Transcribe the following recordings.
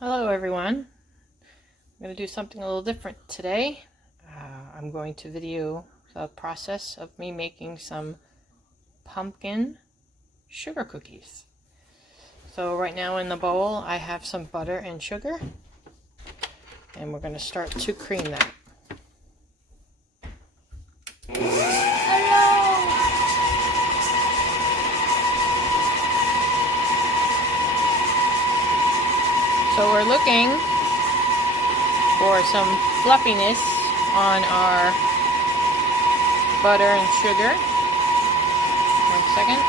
Hello everyone. I'm going to do something a little different today. I'm going to video the process of me making some pumpkin sugar cookies. So right now in the bowl I have some butter and sugar, and we're going to start to cream that. So we're looking for some fluffiness on our butter and sugar. 1 second.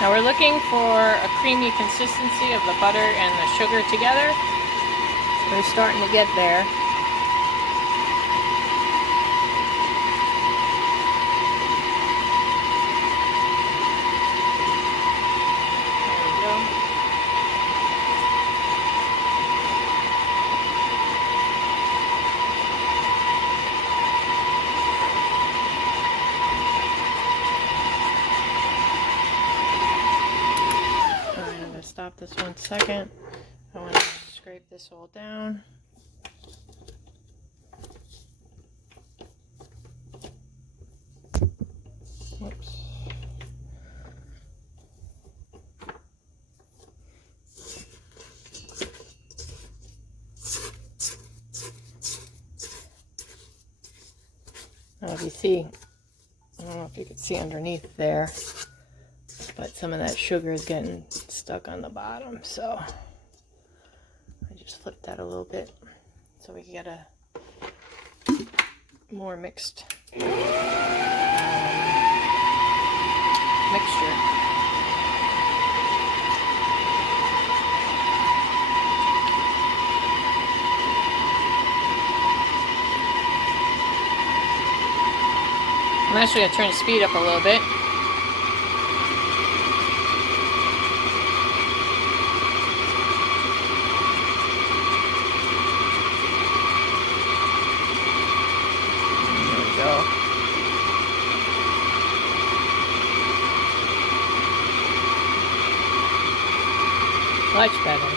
Now we're looking for a creamy consistency of the butter and the sugar together. We're starting to get there. There we go. Alright, I'm going to stop this 1 second. I want to scrape this all down. Whoops. Now if you see, I don't know if you can see underneath there, but some of that sugar is getting stuck on the bottom, so I just flip that a little bit so we can get a more mixed mixture. I'm actually going to turn the speed up a little bit. There we go. Much better.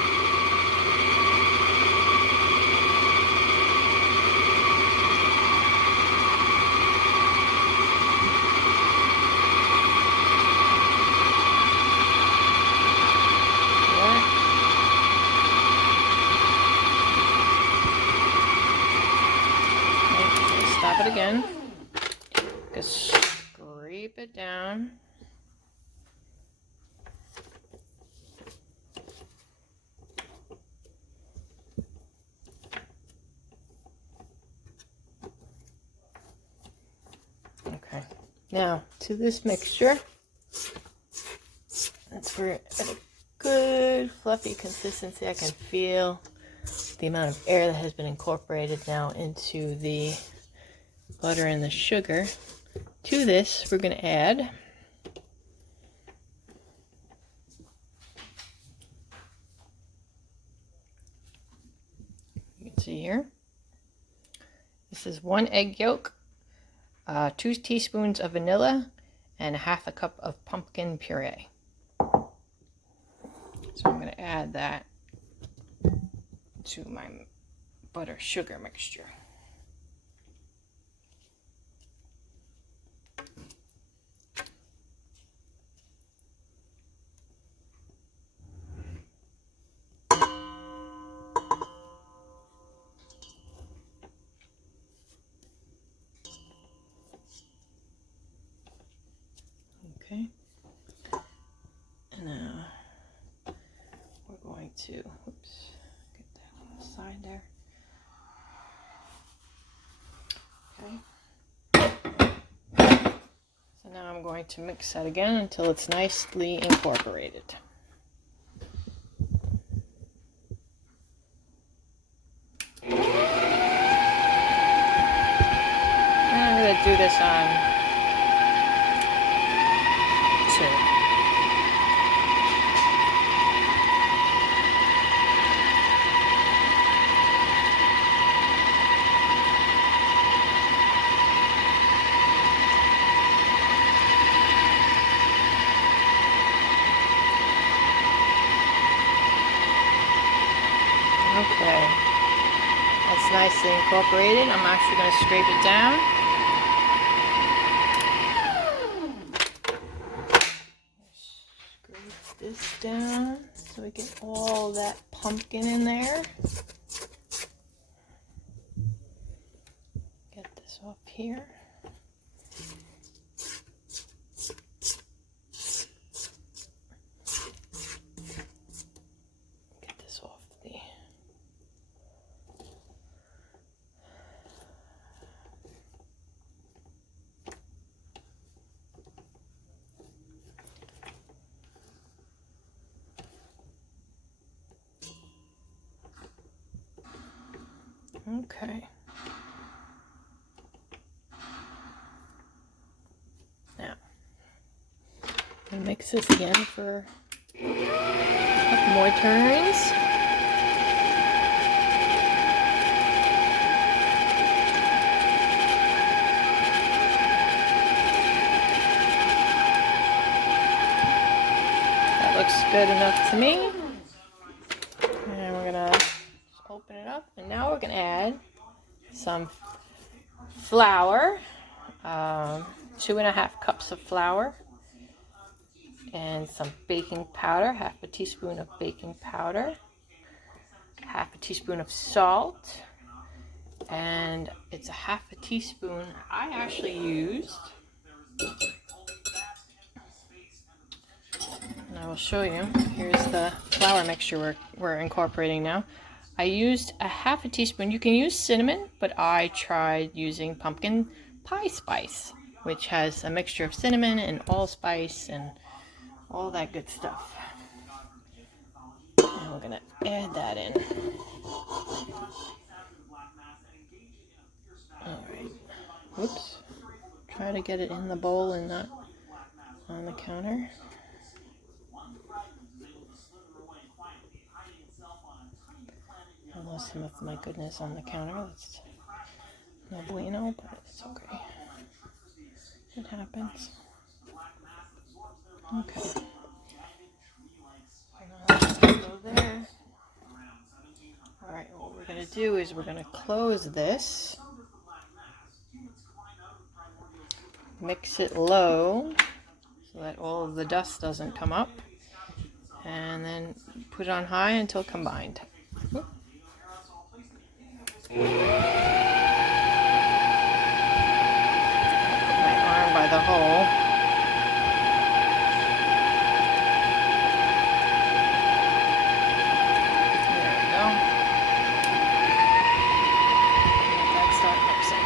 Stop it again. Just scrape it down. Okay. Now to this mixture. That's where it's a good fluffy consistency. I can feel the amount of air that has been incorporated now into the butter and the sugar. To this, we're going to add you can see here. This is 1 egg yolk, 2 teaspoons of vanilla, and 1/2 cup of pumpkin puree. So I'm going to add that to my butter sugar mixture. Okay. Now we're going to, oops, get that side there. Okay. So now I'm going to mix that again until it's nicely incorporated. And I'm going to do this on 2. Okay, that's nicely incorporated. I'm actually going to scrape it down. Scrape this down so we get all that pumpkin in there. Get this off here. Get this off the... Okay. Now, I'll mix this again for a couple more turns. That looks good enough to me. And we're gonna open it up, and now we're gonna add some flour, 2.5 cups of flour, and some baking powder, half a teaspoon of baking powder, half a teaspoon of salt, and it's a half a teaspoon. I actually used, and I will show you, here's the flour mixture we're incorporating now. I used a half a teaspoon. You can use cinnamon, but I tried using pumpkin pie spice, which has a mixture of cinnamon and allspice and all that good stuff. And we're gonna add that in. Alright. Whoops. Try to get it in the bowl and not on the counter. I lost some of my goodness on the counter. That's no bueno, but it's okay. It happens. Okay. Go there. Alright, what we're going to do is we're going to close this. Mix it low so that all of the dust doesn't come up. And then put it on high until combined. Put my arm by the hole. There we go. Let that start mixing.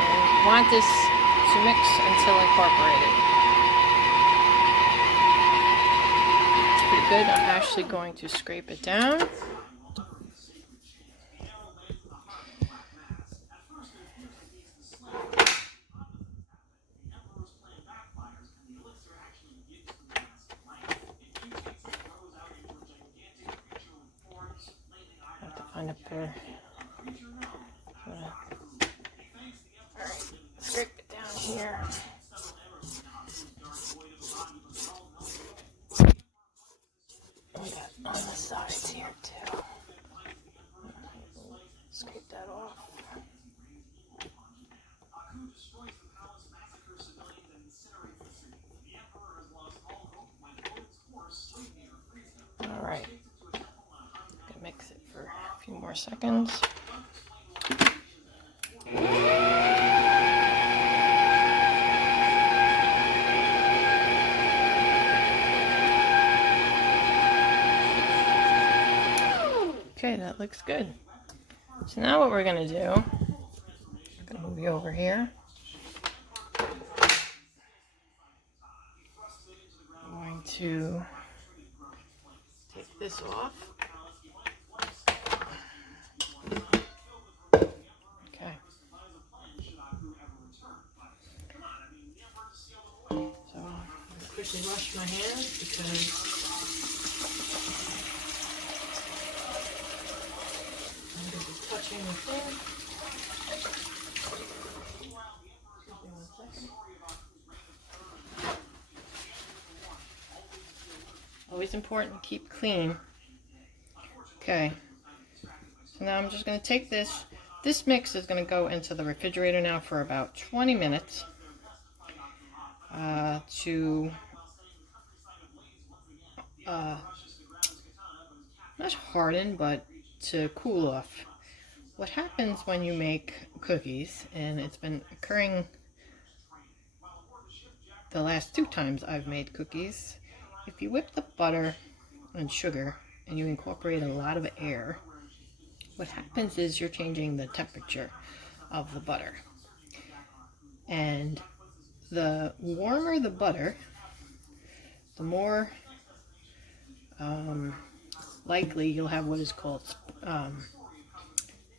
And you want this to mix until incorporated. It's pretty good. I'm actually going to scrape it down. Find a pair. Alright, scrape it down here. We got on the sides here too. Scrape that off. Alright. Gonna mix it for a few more seconds. Okay, that looks good. So now what we're going to do, I'm going to move you over here. I'm going to take this off. Okay. So I'm going to quickly wash my hands because I'm going to be touching the thing. Give me 1 second. Always important to keep clean. Okay. So now I'm just going to take this. This mix is going to go into the refrigerator now for about 20 minutes to not harden, but to cool off. What happens when you make cookies, and it's been occurring the last 2 times I've made cookies, if you whip the butter and sugar and you incorporate a lot of air, what happens is you're changing the temperature of the butter. And the warmer the butter, the more likely you'll have what is called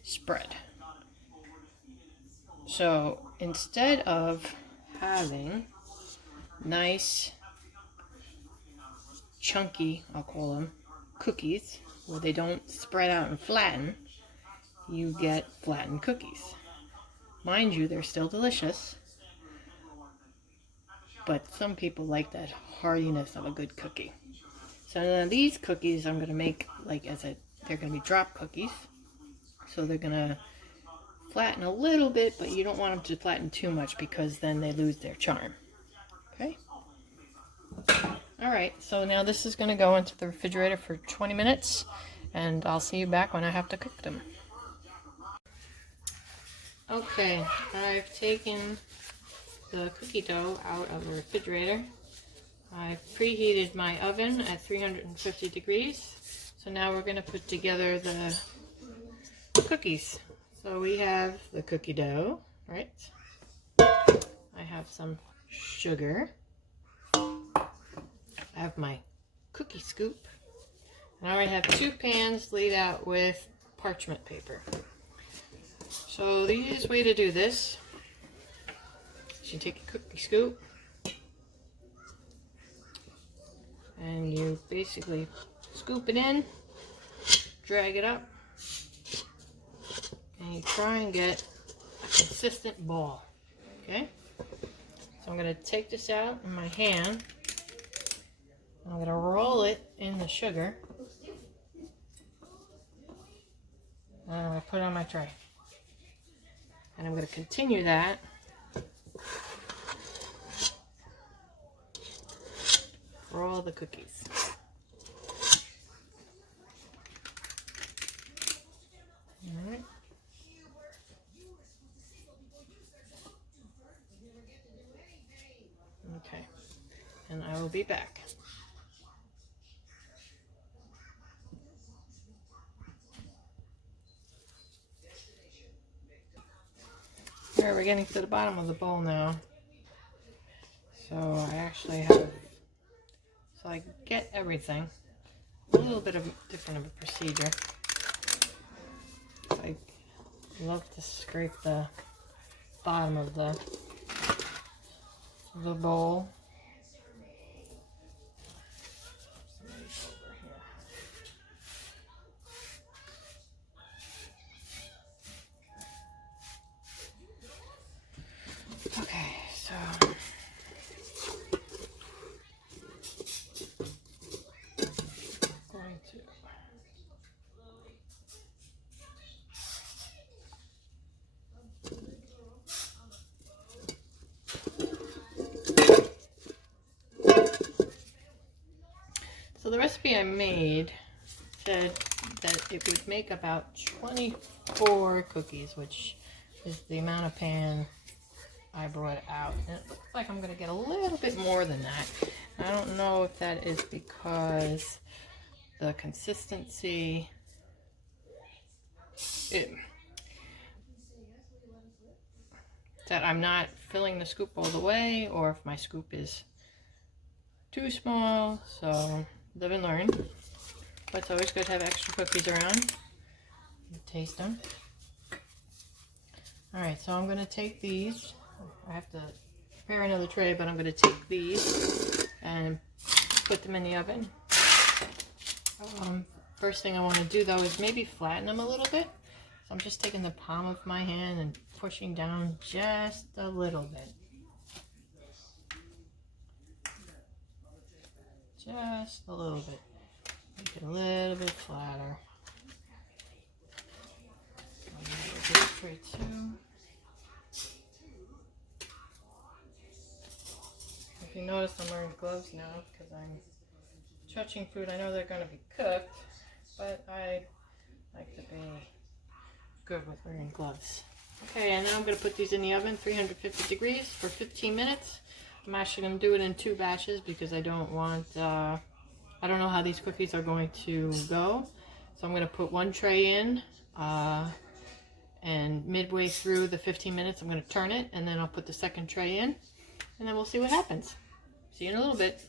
spread. So instead of having nice, chunky, I'll call them, cookies, where they don't spread out and flatten, you get flattened cookies. Mind you, they're still delicious, but some people like that hardiness of a good cookie. So now these cookies I'm going to make they're going to be drop cookies. So they're going to flatten a little bit, but you don't want them to flatten too much because then they lose their charm. Okay? Alright, so now this is going to go into the refrigerator for 20 minutes, and I'll see you back when I have to cook them. Okay, I've taken the cookie dough out of the refrigerator. I've preheated my oven at 350 degrees. So now we're going to put together the cookies. So we have the cookie dough, right? I have some sugar. I have my cookie scoop. And I already have 2 pans laid out with parchment paper. So the easiest way to do this is you take a cookie scoop and you basically scoop it in, drag it up, and you try and get a consistent ball. Okay? So I'm going to take this out in my hand. I'm going to roll it in the sugar. And I'm going to put it on my tray. And I'm going to continue that for all the cookies. Alright. Okay. And I will be back. Here we're getting to the bottom of the bowl now. So I actually have, so I get everything. A little bit of different of a procedure. I love to scrape the bottom of the bowl. Okay, so going to So the recipe I made said that it would make about 24 cookies, which is the amount of pan I brought out. And it looks like I'm going to get a little bit more than that. I don't know if that is because the consistency that I'm not filling the scoop all the way, or if my scoop is too small. So live and learn. But it's always good to have extra cookies around. Taste them. Alright, so I'm going to take these. I have to prepare another tray, but I'm going to take these and put them in the oven. First thing I want to do though is maybe flatten them a little bit. So I'm just taking the palm of my hand and pushing down just a little bit. Just a little bit. Make it a little bit flatter. This tray too. If you notice, I'm wearing gloves now because I'm touching food. I know they're going to be cooked, but I like to be good with wearing gloves. Okay, and now I'm going to put these in the oven, 350 degrees for 15 minutes. I'm actually going to do it in 2 batches because I don't want, I don't know how these cookies are going to go. So I'm going to put one tray in, and midway through the 15 minutes I'm going to turn it, and then I'll put the second tray in, and then we'll see what happens. See you in a little bit.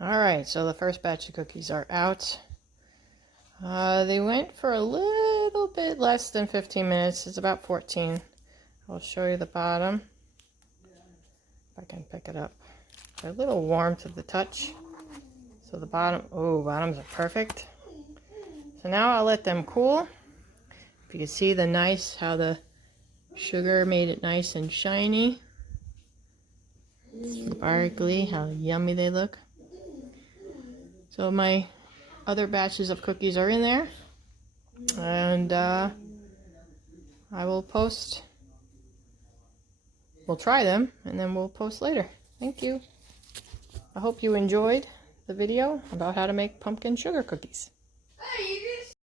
Alright, so the first batch of cookies are out. They went for a little bit less than 15 minutes. It's about 14. I'll show you the bottom. If I can pick it up. They're a little warm to the touch. So the bottom, oh, bottoms are perfect. So now I'll let them cool. If you can see the nice, how the sugar made it nice and shiny. Sparkly, how yummy they look. So my other batches of cookies are in there, and I will post. We'll try them, and then we'll post later. Thank you. I hope you enjoyed the video about how to make pumpkin sugar cookies.